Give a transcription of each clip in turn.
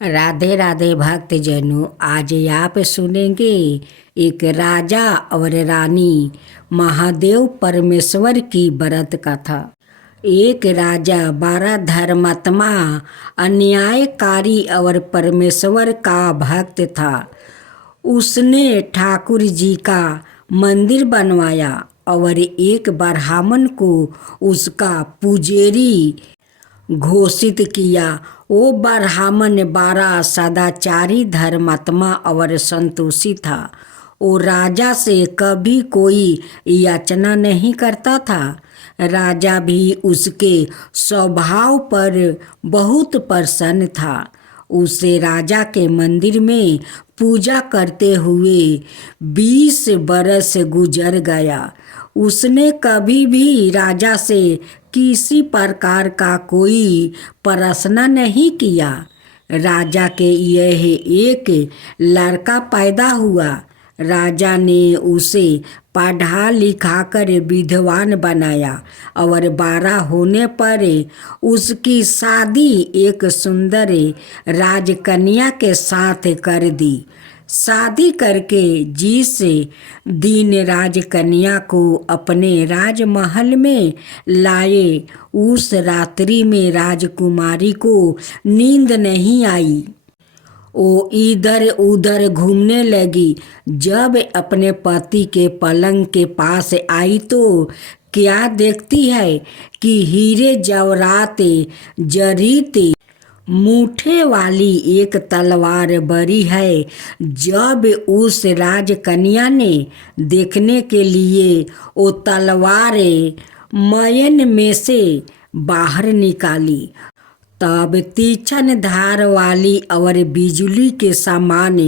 राधे राधे भक्तजनों, आज आप सुनेंगे एक राजा और रानी महादेव परमेश्वर की व्रत कथा। एक राजा 12 धर्मात्मा, अन्यायकारी और परमेश्वर का भक्त था। उसने ठाकुर जी का मंदिर बनवाया और एक ब्राह्मण को उसका पुजारी घोषित किया। वो ब्राह्मण 12 सदाचारी, धर्मात्मा और संतोषी था। वो राजा से कभी कोई याचना नहीं करता था। राजा भी उसके स्वभाव पर बहुत प्रसन्न था। उसे राजा के मंदिर में पूजा करते हुए 20 बरस गुजर गया। उसने कभी भी राजा से किसी प्रकार का कोई प्रश्न नहीं किया। राजा के यह एक लड़का पैदा हुआ। राजा ने उसे पढ़ा लिखा कर विद्वान बनाया और 12 होने पर उसकी शादी एक सुंदर राजकन्या के साथ कर दी। शादी करके जिस दिन राजकन्या को अपने राजमहल में लाए, उस रात्रि में राजकुमारी को नींद नहीं आई। वो इधर उधर घूमने लगी। जब अपने पति के पलंग के पास आई तो क्या देखती है कि हीरे जवाहरात जड़ित मूठे वाली एक तलवार बड़ी है। जब उस राजकन्या ने देखने के लिए वो तलवार मयन में से बाहर निकाली, तब तीक्ष्ण धार वाली और बिजली के समान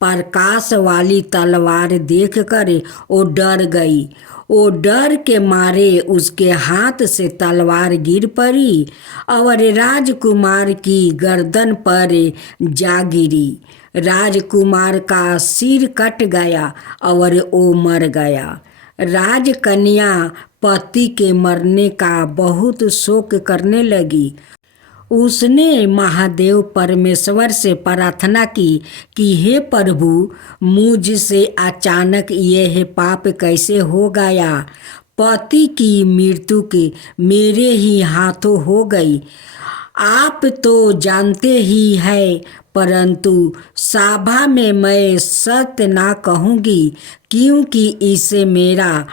प्रकाश वाली तलवार देखकर वो डर गई। वो डर के मारे उसके हाथ से तलवार गिर पड़ी और राजकुमार की गर्दन पर जा गिरी। राजकुमार का सिर कट गया और वो मर गया। राजकन्या पति के मरने का बहुत शोक करने लगी। उसने महादेव परमेश्वर से प्रार्थना की कि हे प्रभु, मुझसे अचानक यह पाप कैसे हो गया। पति की मृत्यु के मेरे ही हाथों हो गई। आप तो जानते ही हैं, परंतु सभा में मैं सत्य ना कहूँगी, क्योंकि इससे मेरा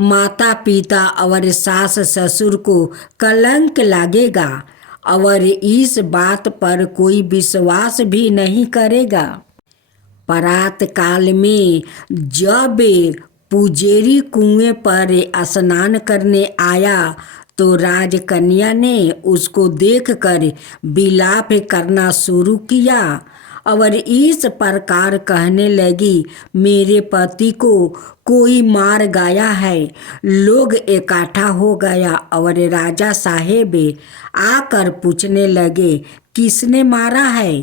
माता पिता और सास ससुर को कलंक लगेगा और इस बात पर कोई विश्वास भी नहीं करेगा। प्रात काल में जब पुजारी कुएं पर स्नान करने आया तो राजकन्या ने उसको देखकर विलाप करना शुरू किया और इस प्रकार कहने लगी, मेरे पति को कोई मार गया है। लोग इकट्ठा हो गया और राजा साहेब आकर पूछने लगे, किसने मारा है।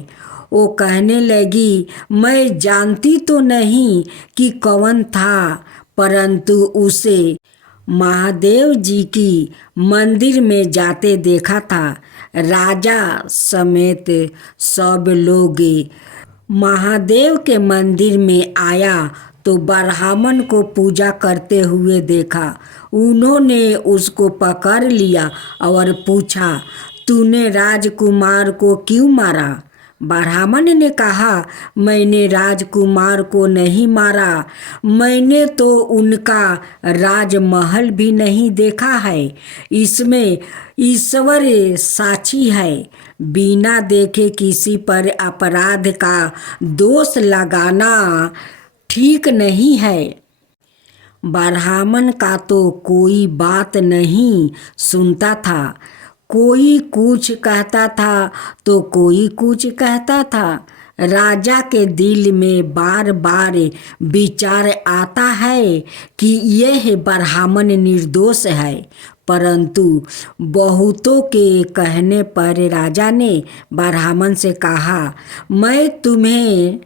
वो कहने लगी, मैं जानती तो नहीं कि कौन था, परंतु उसे महादेव जी की मंदिर में जाते देखा था। राजा समेत सब लोग महादेव के मंदिर में आया तो ब्राह्मण को पूजा करते हुए देखा। उन्होंने उसको पकड़ लिया और पूछा, तूने राजकुमार को क्यों मारा। ब्राह्मण ने कहा, मैंने राजकुमार को नहीं मारा, मैंने तो उनका राजमहल भी नहीं देखा है। इसमें ईश्वर साक्षी है। बिना देखे किसी पर अपराध का दोष लगाना ठीक नहीं है। ब्राह्मण का तो कोई बात नहीं सुनता था। कोई कुछ कहता था तो कोई कुछ कहता था। राजा के दिल में बार बार विचार आता है कि यह ब्राह्मण निर्दोष है, परंतु बहुतों के कहने पर राजा ने ब्राह्मण से कहा, मैं तुम्हें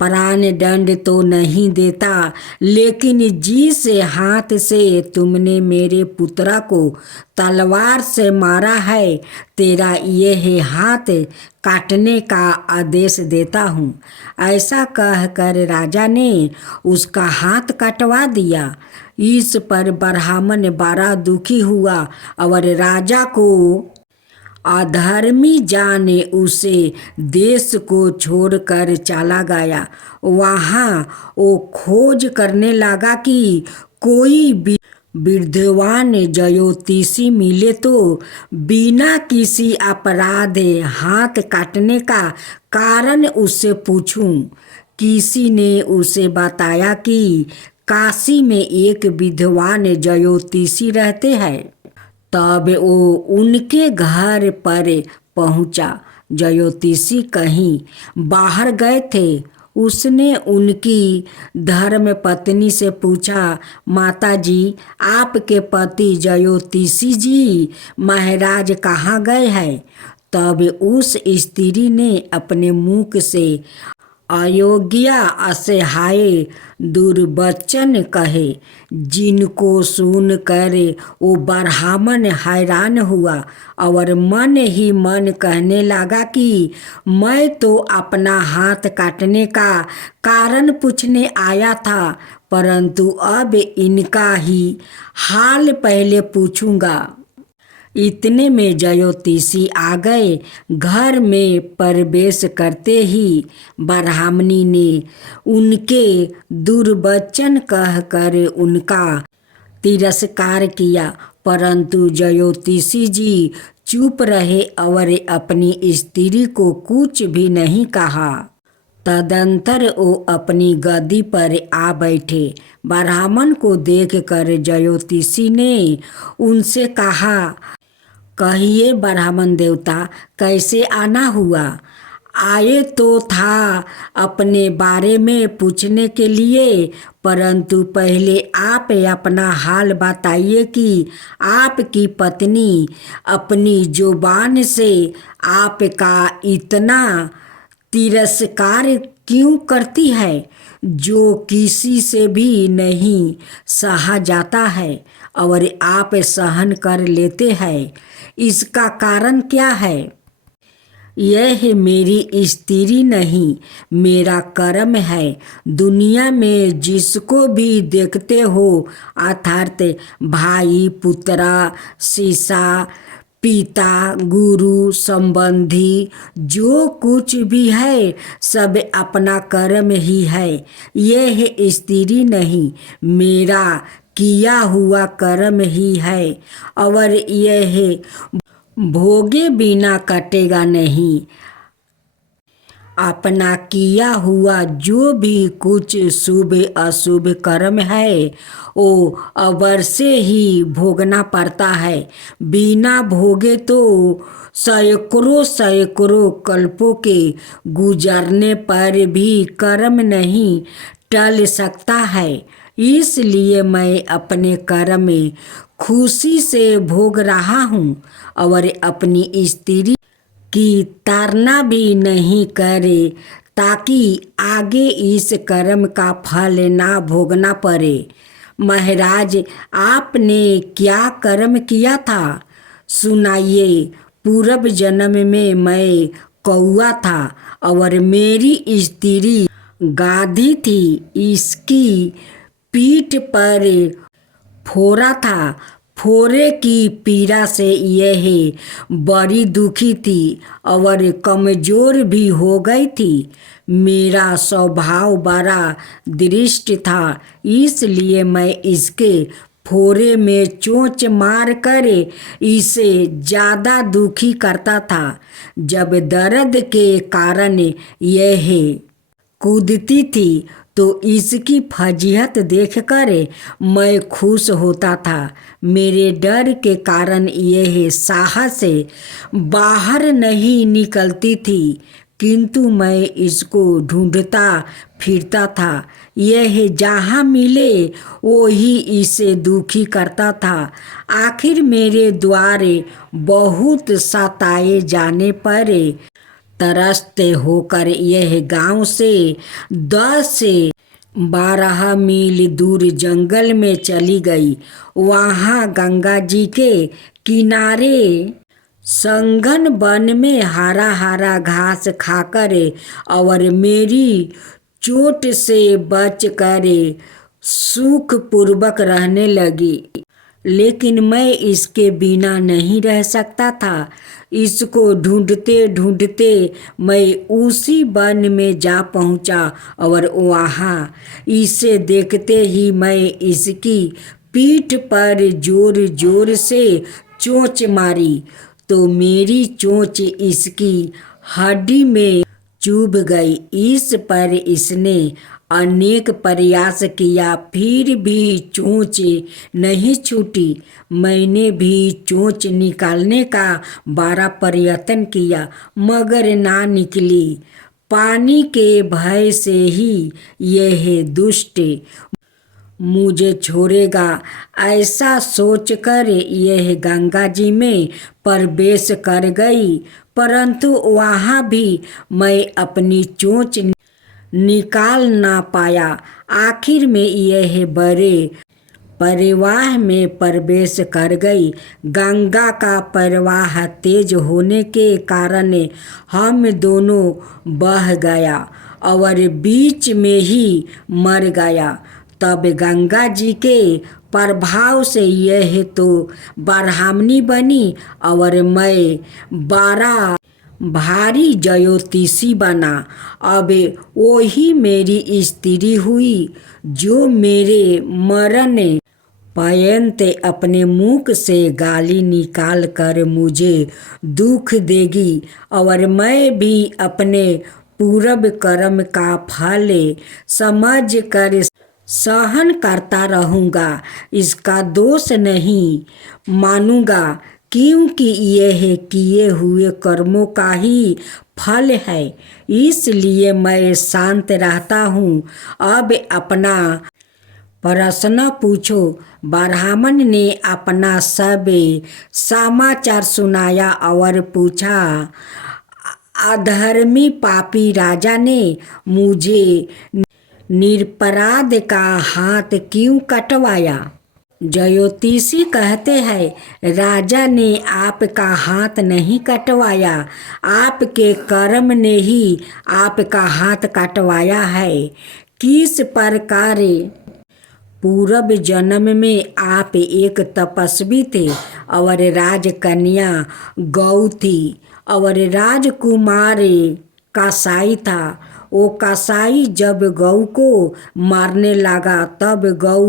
प्राण दंड तो नहीं देता, लेकिन जिस हाथ से तुमने मेरे पुत्रा को तलवार से मारा है, तेरा यह हाथ काटने का आदेश देता हूँ। ऐसा कहकर राजा ने उसका हाथ कटवा दिया। इस पर ब्राह्मण बड़ा दुखी हुआ और राजा को अधर्मी जाने उसे देश को छोड़कर चला गया। वहाँ वो खोज करने लगा कि कोई विद्वान ज्योतिषी मिले तो बिना किसी अपराध हाथ काटने का कारण उससे पूछूं। किसी ने उसे बताया कि काशी में एक विद्वान ज्योतिषी रहते हैं। तब वो उनके घर पर पहुंचा। ज्योतिषी कहीं बाहर गए थे। उसने उनकी धर्म पत्नी से पूछा, माता जी, आपके पति ज्योतिषी जी महाराज कहाँ गए हैं? तब उस स्त्री ने अपने मुख से अयोग्य असहाय दुर्वचन कहे, जिनको सुनकर वो ब्राह्मण हैरान हुआ और मन ही मन कहने लगा कि मैं तो अपना हाथ काटने का कारण पूछने आया था, परंतु अब इनका ही हाल पहले पूछूंगा। इतने में ज्योतिषी आ गए। घर में प्रवेश करते ही ब्राह्मणी ने उनके दुर्वचन कहकर उनका तिरस्कार किया, परंतु ज्योतिषी जी चुप रहे और अपनी स्त्री को कुछ भी नहीं कहा। तदंतर वो अपनी गद्दी पर आ बैठे। ब्राह्मण को देखकर ज्योतिषी ने उनसे कहा, कहिए ब्राह्मण देवता, कैसे आना हुआ? आए तो था अपने बारे में पूछने के लिए, परंतु पहले आप अपना हाल बताइए कि आपकी पत्नी अपनी जुबान से आपका इतना तिरस्कार क्यों करती है, जो किसी से भी नहीं सहा जाता है और आप सहन कर लेते हैं। इसका कारण क्या है? यह मेरी स्त्री नहीं, मेरा कर्म है। दुनिया में जिसको भी देखते हो, अर्थात भाई, पुत्रा, सीसा, पिता, गुरु, संबंधी, जो कुछ भी है सब अपना कर्म ही है। यह स्त्री नहीं, मेरा किया हुआ कर्म ही है और यह भोगे बिना कटेगा नहीं। अपना किया हुआ जो भी कुछ शुभ अशुभ कर्म है वो अवश्य ही भोगना पड़ता है। बिना भोगे तो सैकड़ों सैकड़ों कल्पों के गुजरने पर भी कर्म नहीं टल सकता है। इसलिए मैं अपने कर्म में खुशी से भोग रहा हूँ और अपनी स्त्री की ताड़ना भी नहीं करे, ताकि आगे इस कर्म का फल ना भोगना पड़े। महाराज, आपने क्या कर्म किया था? सुनाइए। पूर्व जन्म में मैं कौआ था और मेरी स्त्री गाधी थी। इसकी पीठ पर फोड़ा था। फोड़े की पीड़ा से यह बड़ी दुखी थी और कमजोर भी हो गई थी। मेरा स्वभाव बड़ा दृष्ट था, इसलिए मैं इसके फोड़े में चोंच मार कर इसे ज़्यादा दुखी करता था। जब दर्द के कारण यह कूदती थी तो इसकी फजीहत देखकर मैं खुश होता था। मेरे डर के कारण यह साहस से बाहर नहीं निकलती थी, किंतु मैं इसको ढूंढता फिरता था। यह जहाँ मिले वो ही इसे दुखी करता था। आखिर मेरे द्वारे बहुत सताए जाने पर तरसते होकर यह गांव से 10 से 12 मील दूर जंगल में चली गई। वहाँ गंगा जी के किनारे संघन वन में हरा हरा घास खाकर और मेरी चोट से बचकर सुखपूर्वक रहने लगी। लेकिन मैं इसके बिना नहीं रह सकता था। इसको ढूंढते ढूंढते मैं उसी वन में जा पहुंचा और वहाँ इसे देखते ही मैं इसकी पीठ पर जोर जोर से चोंच मारी तो मेरी चोंच इसकी हड्डी में चुभ गई। इस पर इसने अनेक प्रयास किया, फिर भी चोंच नहीं छूटी। मैंने भी चोंच निकालने का 12 प्रयत्न किया मगर ना निकली। पानी के भय से ही यह दुष्ट मुझे छोड़ेगा, ऐसा सोचकर यह गंगा जी में प्रवेश कर गई। परंतु वहाँ भी मैं अपनी चोंच निकाल ना पाया। आखिर में यह बड़े प्रवाह में प्रवेश कर गई। गंगा का प्रवाह तेज होने के कारण हम दोनों बह गया और बीच में ही मर गया। तब गंगा जी के प्रभाव से यह तो ब्राह्मणी बनी और मैं बड़ा भारी ज्योतिषी बना। अब वही मेरी स्त्री हुई जो मेरे मरण पर्यंत अपने मुख से गाली निकाल कर मुझे दुख देगी और मैं भी अपने पूर्व कर्म का फल समझ कर सहन करता रहूँगा। इसका दोष नहीं मानूंगा क्योंकि यह किए हुए कर्मों का ही फल है। इसलिए मैं शांत रहता हूँ। अब अपना प्रश्न पूछो। ब्राह्मण ने अपना सब समाचार सुनाया और पूछा, अधर्मी पापी राजा ने मुझे निरपराध का हाथ क्यों कटवाया? ज्योतिषी कहते हैं, राजा ने आपका हाथ नहीं कटवाया, आपके कर्म ने ही आपका हाथ कटवाया है। किस प्रकार? पूर्व जन्म में आप एक तपस्वी थे और राजकन्या गौ थी और राजकुमार कसाई था। वो कसाई जब गौ को मारने लगा तब गौ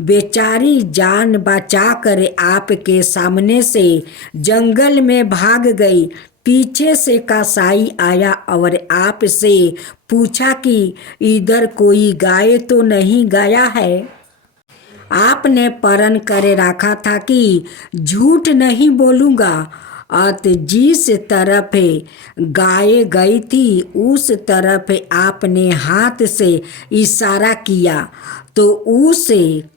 बेचारी जान बचाकर आपके सामने से जंगल में भाग गई। पीछे से कसाई आया और आपसे पूछा कि इधर कोई गाय तो नहीं गया है? आपने प्रण कर रखा था कि झूठ नहीं बोलूँगा। अत जिस तरफ गाय गई थी उस तरफ आपने हाथ से इशारा किया तो उस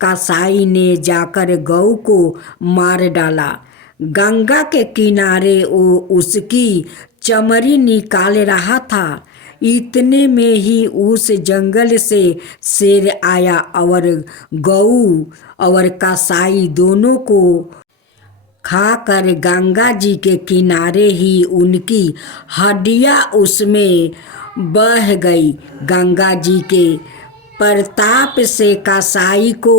कसाई ने जाकर गौ को मार डाला। गंगा के किनारे वो उसकी चमड़ी निकाल रहा था। इतने में ही उस जंगल से शेर आया और गऊ और कसाई दोनों को खाकर गंगा जी के किनारे ही उनकी हड्डियाँ उसमें बह गई। गंगा जी के प्रताप से कसाई को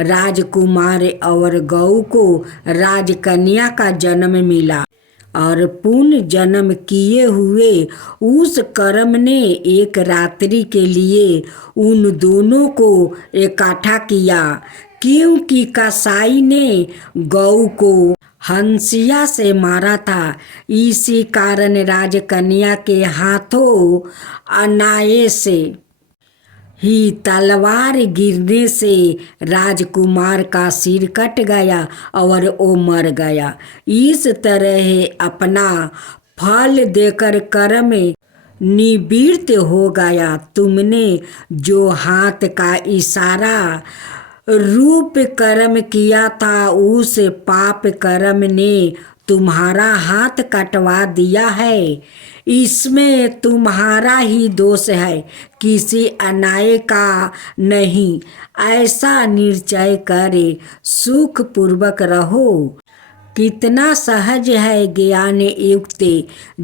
राजकुमार और गौ को राजकन्या का जन्म मिला और पुण्य जन्म किए हुए उस कर्म ने एक रात्रि के लिए उन दोनों को इकट्ठा किया। क्योंकि कसाई ने गौ को हंसिया से मारा था, इसी कारण राजकन्या के हाथों अनायास ही तलवार गिरने से राजकुमार का सिर कट गया और वो मर गया। इस तरह अपना फल देकर कर्म निवृत्त हो गया। तुमने जो हाथ का इशारा रूप कर्म किया था उस पाप कर्म ने तुम्हारा हाथ कटवा दिया है, इसमें तुम्हारा ही दोष है, किसी अन्याय का नहीं। ऐसा निश्चय करे सुख पूर्वक रहो। कितना सहज है ज्ञान युक्त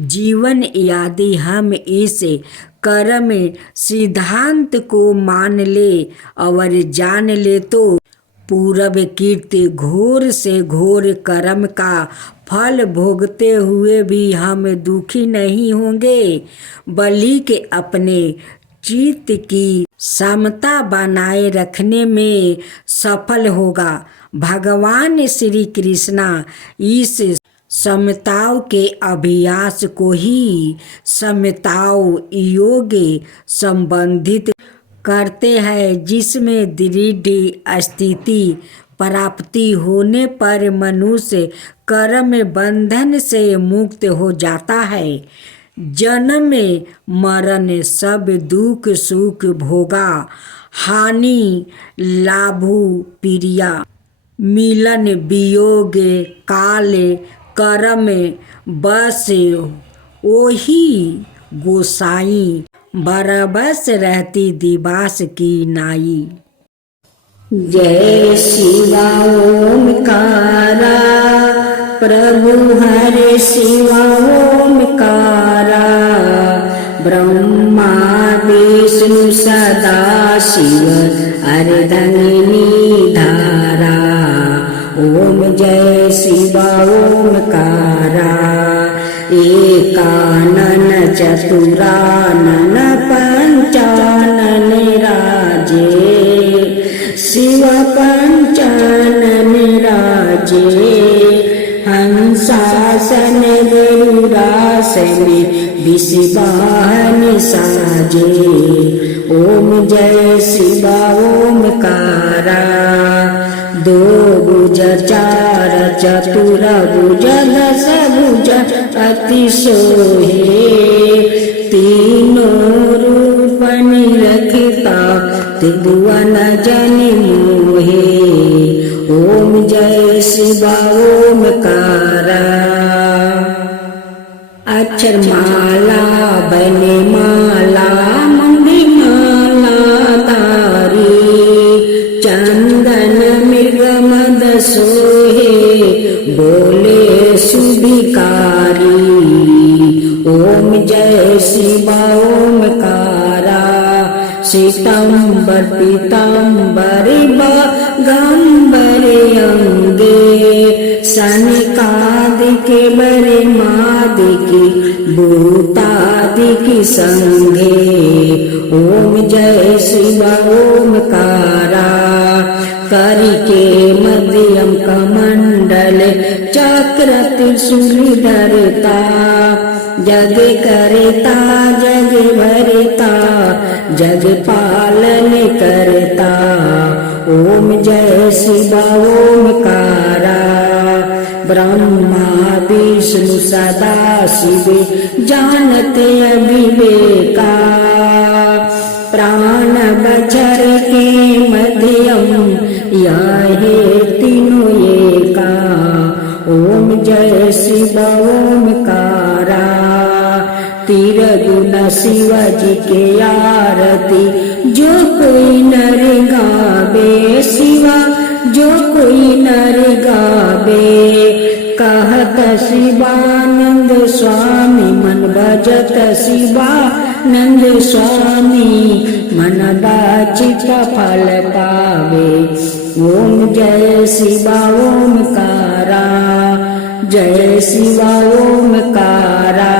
जीवन यदि हम इस कर्म सिद्धांत को मान ले और जान ले तो पूर्व कीर्ति घोर से घोर कर्म का फल भोगते हुए भी हम दुखी नहीं होंगे, बल्कि अपने चित्त की समता बनाए रखने में सफल होगा। भगवान श्री कृष्ण इस समताओं के अभ्यास को ही समताओं योग संबंधित करते हैं, जिसमें दृढ़ स्थिति प्राप्ति होने पर मनुष्य कर्म बंधन से मुक्त हो जाता है। जन्म मरण सब दुख सुख भोगा, हानि लाभु प्रिया, मिलन वियोग काल कर्म बस ओही गोसाई, बरबस रहती दिवास की नाई। जय शिवा ओमकारा, प्रभु हरे शिवा ओमकारा, ब्रह्मा विष्णु सदा शिव अर्धंगिनी धारा। ओम जय शिवा ओमकारा, एकानन चतुरानन पंचानन राजे, शिव पंचानन राजे, हंसासन गरुड़ासन विषवाहन साजे। ओम जय शिवा ओमकारा, दो भुज चार चतुर भुज दस भुज अति सोहे, तीनों रूप निरखता त्रिभुवन जन मोहे। ओम जय शिवा ओमकारा, अक्षर माला बने माला मंदी माला तारी, चंदन मृग मद सोहे बोले सुभिकारी। ओम जय शिवा ओमकारा, श्वेतांबर पीतांबर बागंबर अंगे, सनकादिक बरे मादिकी भूतादिकी संगे। ओम जय शिवा ओमकारा, करिके मध्यम कमंडल चक्र त्रिशूल धरता, जग करता जग भरता जग पालन करता। ओम जय शिवा ओमकारा, ब्रह्मा विष्णु सदा शिव जानते अविवेका, प्राण बचर के मध्यम याहे तीनों एका। ओम जय शिवा ओमकारा, तिरगुण शिव जी के आरती जो कोई नर गावे, शिवा जो कोई नर गावे। कहत शिवानंद स्वामी मन भजत शिवानंद स्वामी, मन बाचित फल पावे। ओम जय शिवा ओमकारा, जय शिवा ओमकारा।